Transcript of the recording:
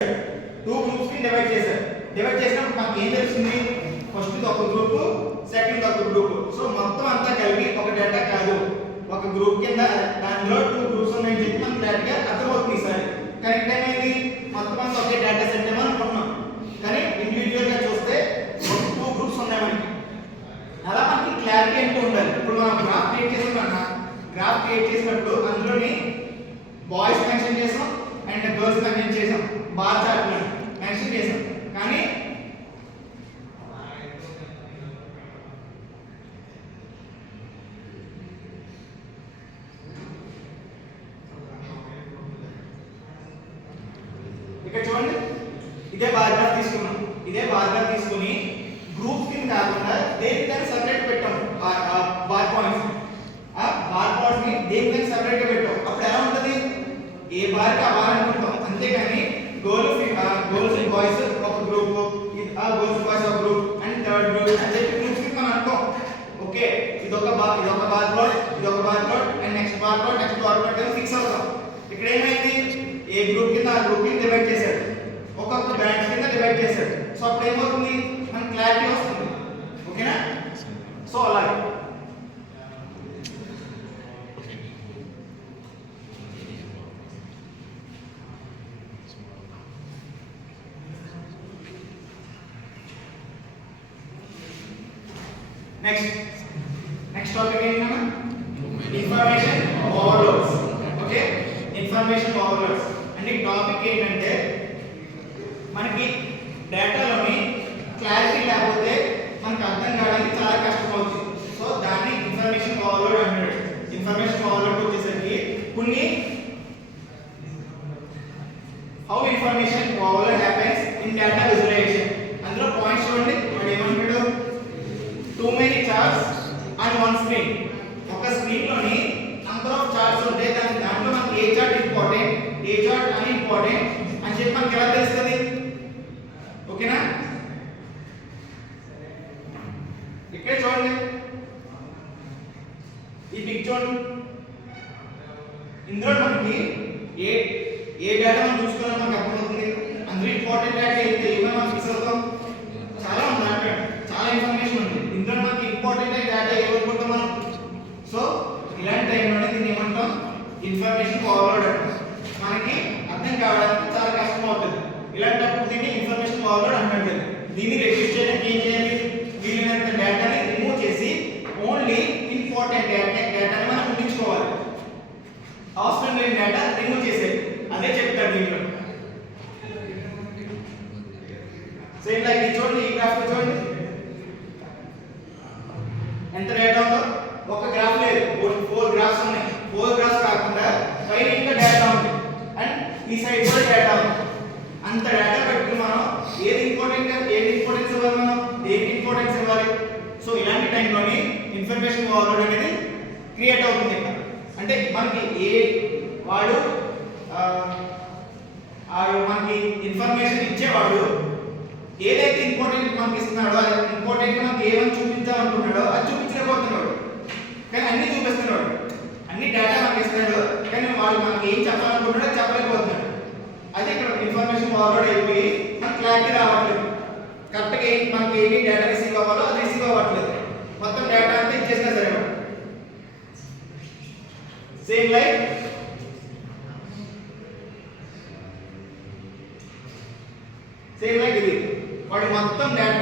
Two groups ని divide చేశారు. Divide చేసినప్పుడు మనకి ఏం తెలిసింది? ఫస్ట్ ఒక గ్రూప్, సెకండ్ ఒక గ్రూప్. సో మొత్తం అంతా కలిపి ఒక డేటా కాదు, ఒక గ్రూప్ కింద దానిలో టూ గ్రూప్స్ ఉన్నాయని చెప్పి మనకి డైరెక్ట్ గా అర్థమవుతుంది ఈసారి. కరెక్ట్ ఏమైంది? మొత్తం అంతా ఒకే డేటా సెట్ ఏమో అనుకుంటున్నాం, కానీ ఇండివిజువల్ గా చూస్తే టూ గ్రూప్స్ ఉన్నాయి మనకి. అలా మనకి క్లారిటీ అంటూ ఉండాలి. ఇప్పుడు మనం గ్రాఫ్ క్రియేట్ చేసామన్నా, గ్రాఫ్ క్రియేట్ చేసినప్పుడు అందులోని బాయ్స్ మెన్షన్ చేసాం అండ్ గర్ల్స్ మెన్షన్ చేసాం, బార్ చార్ట్ లో మెన్షన్ చేసాం. కానీ ఇక్కడ చూడండి, ఇదే బార్ గ్రాఫ్ తీసుకున్నాం. ఇదే బార్ గ్రాఫ్ తీసుకుని గ్రూప్స్ కింద కాకుండా దేనికైనా సెపరేట్ పెట్టాం. బార్ పాయింట్స్, ఆ బార్ పాయింట్స్ ని దేనికైనా సెపరేట్ గా పెట్టాం. అప్పుడు ఎలా ఉంటది? ఏ బార్ కి ఆ బార్ అనుకుంటాం, అంతేగాని గర్ల్స్ బాయ్స్ ఒక గ్రూప్, ఆ గర్ల్స్ బాయ్స్ ఒక గ్రూప్ అండ్ థర్డ్ గ్రూప్ అని చెప్పి గ్రూప్స్ కి మనం అనుకోం. ఓకే, ఇదొక బార్ ప్లాట్, ఇదొక bar plot and next bar plot, next bar plot అని ఫిక్స్ అవుతాం. ఇక్కడ ఏమైంది? ఏ గ్రూప్ కింద ఆ గ్రూప్ కింద డివైడ్ చేశారు, ఒక్కొక్క బ్రాంచ్ కింద డివైడ్ చేశారు. సో అప్పుడు ఏమవుతుంది? మనకి క్లారిటీ వస్తుంది. ఓకేనా? సో అలాగే నెక్స్ట్ టాపిక్ ఏంటన్నా? Information overloads. Okay, information overloads అంటే టాపిక్ ఏంటంటే మనకి డేటాలోని క్లారిటీ లేకపోతే మనకు అర్థం కావడానికి చాలా కష్టం అవుతుంది. సో దాన్ని ఇన్ఫర్మేషన్ ఓవర్లోడ్ అంటారు. ఇన్ఫర్మేషన్ ఓవర్లోడ్ వచ్చేసరికి కొన్ని how information overload happens in data visualisation. అందులో పాయింట్స్ చూడండి, వాడు ఏమంటాడు? Too many charts on one screen. ఒక స్క్రీన్ లోని నంబర్ ఆఫ్ చార్ట్స్ ఉంటే దాంట్లో మనకి ఏ చార్ట్ ఇంపార్టెంట్, ఏ చార్ట్ అని ఇంపార్టెంట్ అని చెప్పి మనకి ఎలా తెలుస్తుంది? ఓకేనా? ఇక్కడ చూడండి, ఈ పిక్ చూడండి. ఇందులో మనకి ఏ డేటా మనం చూసుకోవాలని మనకు అర్థమవుతుంది. అందులో ఇంపార్టెంట్ డేటా ఏంటి ఇవన్నీ మనం ఫిక్స్ అవుతాం. చాలా ఉంది అంటే చాలా ఇన్ఫర్మేషన్ ఉంది. ఇందులో మనకి ఇంపార్టెంట్ డేటా ఏమనుకుంటాం మనం? సో ఇలాంటి టైంలోనే దీన్ని ఏమంటాం? ఇన్ఫర్మేషన్ ఓవర్లోడ్ అంటాం. మనకి అర్థం కావడానికి చాలా కష్టం అవుతుంది. ఇలాంటప్పుడు దీన్ని ఇన్ఫర్మేషన్ ఓవర్లోడ్ అంటారు. దీన్ని రెడ్యూస్ చేయడానికి ఏం చేయాలి? వీలైనంత డేటాని రిమూవ్ చేసి ఓన్లీ ఇంపార్టెంట్ డేటాని మనం ఉంచుకోవాలి. అవసరం లేని డేటా రిమూవ్ చేసేది. అదే చెప్తాడు దీంట్లో. సేమ్ లైక్ ఇది చూడండి, ఈ గ్రాఫ్ చూడండి ఎంత డేటా ఉందో. ఒక గ్రాఫ్ లేదు, 4 గ్రాఫ్స్ ఉన్నాయి. 4 గ్రాఫ్స్ కాకుండా పైన ఇంకా డేటా ఉంది అండ్ ఈ సైడ్ కూడా డేటా ఉంది. అంత డేటా పెట్టుకుని మనం ఏది ఇంపార్టెన్స్ ఇవ్వాలి, మనం దేనికి ఇంపార్టెన్స్ ఇవ్వాలి? సో ఇలాంటి టైంలోని ఇన్ఫర్మేషన్ ఓవర్లోడ్ అనేది క్రియేట్ అవుతుంది. అంటే మనకి వాడు మనకి ఇన్ఫర్మేషన్ ఇచ్చేవాడు ఏదైతే ఇంపార్టెంట్ మనకి ఇస్తున్నాడో, ఇంపార్టెంట్ మనకి ఏమని చూపించాలనుకుంటున్నాడో అది చూపించలేకపోతున్నాడు, కానీ అన్ని చూపిస్తున్నాడు. అన్ని డేటా మనకి ఇస్తున్నాడు, కానీ వాడు మనకి ఏం చెప్పాలనుకుంటున్నాడో చెప్పలేకపోతున్నాడు. అదే ఇక్కడ ఇన్ఫర్మేషన్ ఓవర్లోడ్ అయిపోయి మనకి క్లారిటీ రావట్లేదు. కరెక్ట్గా మనకి ఏమి డేటా రిసీవ్ అవ్వాలో అది రిసీవ్ అవ్వట్లేదు. మొత్తం డేటా అంతా ఇచ్చేసినా సరే. సేమ్ లైక్ ఇది వాడు మొత్తం డేటా